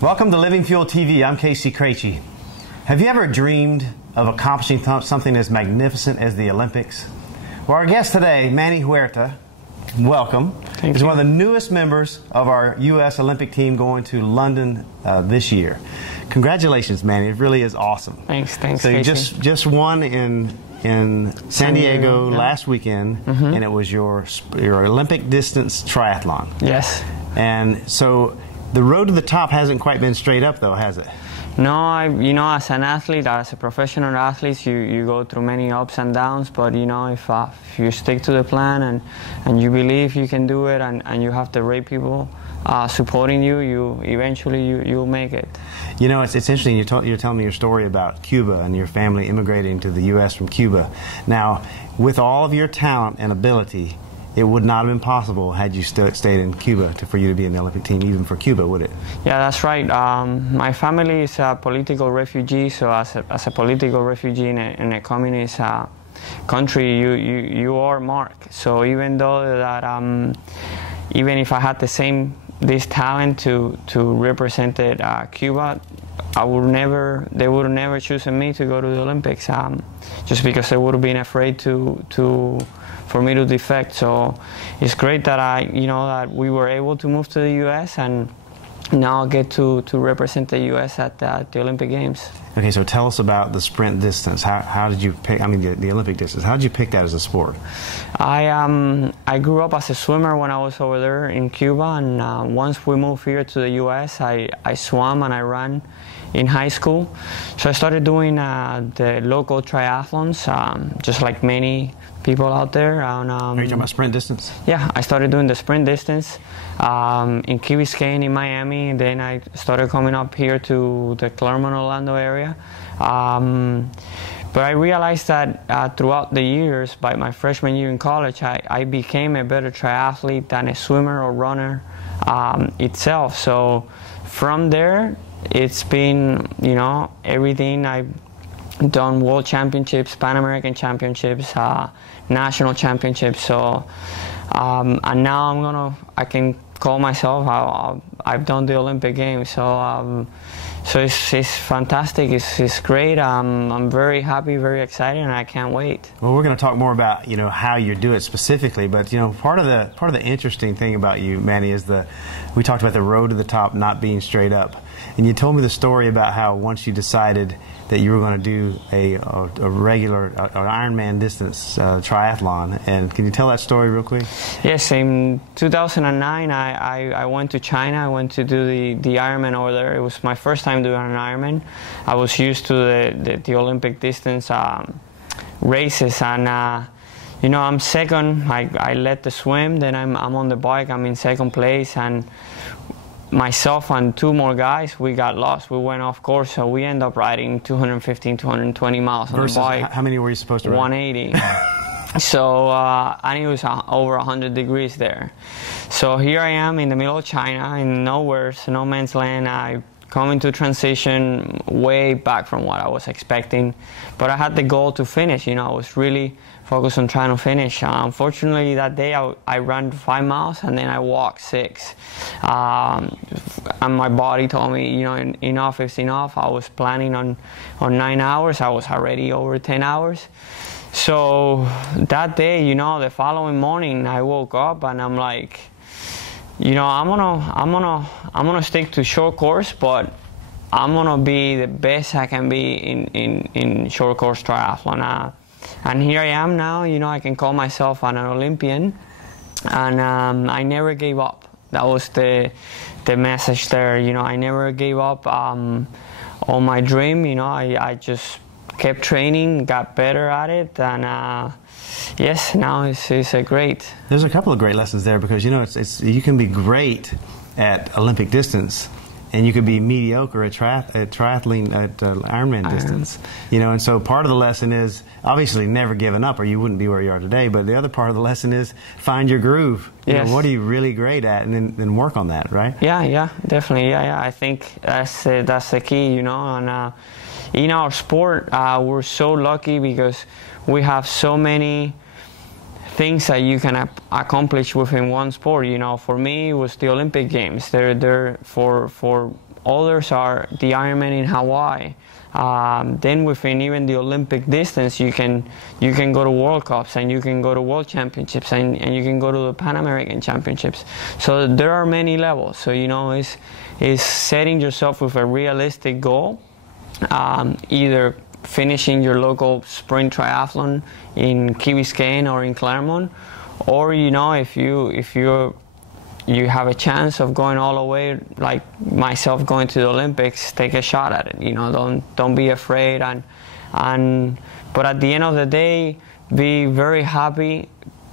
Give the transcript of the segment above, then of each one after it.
Welcome to LivingFuelTV. I'm Casey Krejci. Have you ever dreamed of accomplishing something as magnificent as the Olympics? Well, our guest today, Manny Huerta, welcome. Thank He's you. one of the newest members of our U.S. Olympic team going to London this year. Congratulations, Manny. It really is awesome. Thanks, So you Casey. just won in San Diego yeah. last weekend, and it was your Olympic distance triathlon. Yes. And so the road to the top hasn't quite been straight up, though, has it? No, as an athlete, as a professional athlete, you go through many ups and downs. But if you stick to the plan and you believe you can do it, and you have the right people supporting you, eventually you'll make it. You know, it's interesting. You're telling me your story about Cuba and your family immigrating to the U.S. from Cuba. Now, with all of your talent and ability, it would not have been possible had you stayed in Cuba for you to be in the Olympic team, even for Cuba, would it? Yeah, that's right. My family is a political refugee, so as a political refugee in a communist country, you are marked. So even though that, even if I had this talent to represent Cuba, they would have never chosen me to go to the Olympics, just because they would have been afraid for me to defect. So it's great that that we were able to move to the U.S. and now get to represent the U.S. at the Olympic Games. Okay, so tell us about the sprint distance. How did you pick? I mean, the Olympic distance. How did you pick that as a sport? I grew up as a swimmer when I was over there in Cuba, and once we moved here to the U.S., I swam and I ran in high school. So I started doing the local triathlons, just like many people out there. Are you talking about sprint distance? Yeah, I started doing the sprint distance in Key Biscayne in Miami, and then I started coming up here to the Claremont, Orlando area. But I realized that throughout the years, by my freshman year in college, I became a better triathlete than a swimmer or runner itself. So from there, it's been, everything. I've done world championships, Pan American championships, national championships. So, and now I can call myself, I've done the Olympic Games. So, so it's fantastic. It's great. I'm very happy, very excited, and I can't wait. Well, we're going to talk more about how you do it specifically, but part of the interesting thing about you, Manny, is we talked about the road to the top not being straight up, and you told me the story about how once you decided that you were going to do a regular Ironman distance triathlon, and can you tell that story real quick? Yes, in 2009 I went to China. I went to do the Ironman over there. It was my first time doing an Ironman. I was used to the Olympic distance races, and I'm second. I led the swim, then I'm on the bike, I'm in second place, and myself and two more guys, we got lost. We went off course, so we ended up riding 215, 220 miles on the bike. How many were you supposed to ride? 180. So, and it was over 100 degrees there. So here I am in the middle of China, in nowhere, so no man's land. I come into transition way back from what I was expecting, but I had the goal to finish. I was really focused on trying to finish. Unfortunately, that day I ran 5 miles and then I walked 6. And my body told me, enough is enough. I was planning on 9 hours. I was already over 10 hours. So that day, the following morning, I woke up and I'm like, I'm gonna stick to short course, but I'm gonna be the best I can be in short course triathlon. And here I am now. I can call myself an Olympian, and I never gave up. That was the message there. I never gave up on my dream. I just kept training, got better at it, and yes, now it's a great. There's a couple of great lessons there, because you can be great at Olympic distance, and you could be mediocre at triathlon at Ironman distance. And so part of the lesson is obviously never giving up, or you wouldn't be where you are today. But the other part of the lesson is find your groove. Yes. What are you really great at, and then work on that, right? Yeah, definitely. Yeah. I think that's the key. And in our sport, we're so lucky because we have so many things that you can accomplish within one sport. For me, it was the Olympic Games. They're for others are the Ironman in Hawaii. Then within even the Olympic distance, you can go to World Cups, and you can go to World Championships, and you can go to the Pan American Championships. So there are many levels. So it's setting yourself with a realistic goal, either finishing your local sprint triathlon in Key Biscayne or in Claremont, or if you have a chance of going all the way, like myself going to the Olympics, take a shot at it. Don't be afraid, but at the end of the day, be very happy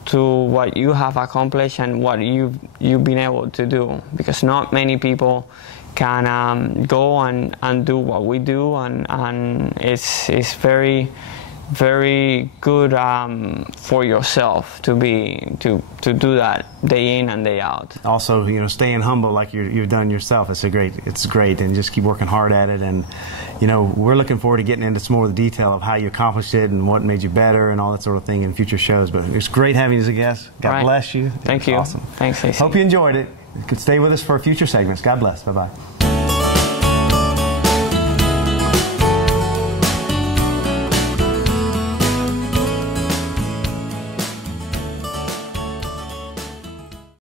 to what you have accomplished and what you've been able to do, because not many people can go and do what we do, and it's very, very good for yourself to do that day in and day out. Also, staying humble like you've done yourself. It's great, and just keep working hard at it. And we're looking forward to getting into some more of the detail of how you accomplished it and what made you better and all that sort of thing in future shows. But it's great having you as a guest. God bless you. Thank you. Awesome. Thanks, Stacey. Hope you enjoyed it. You could stay with us for future segments. God bless. Bye bye.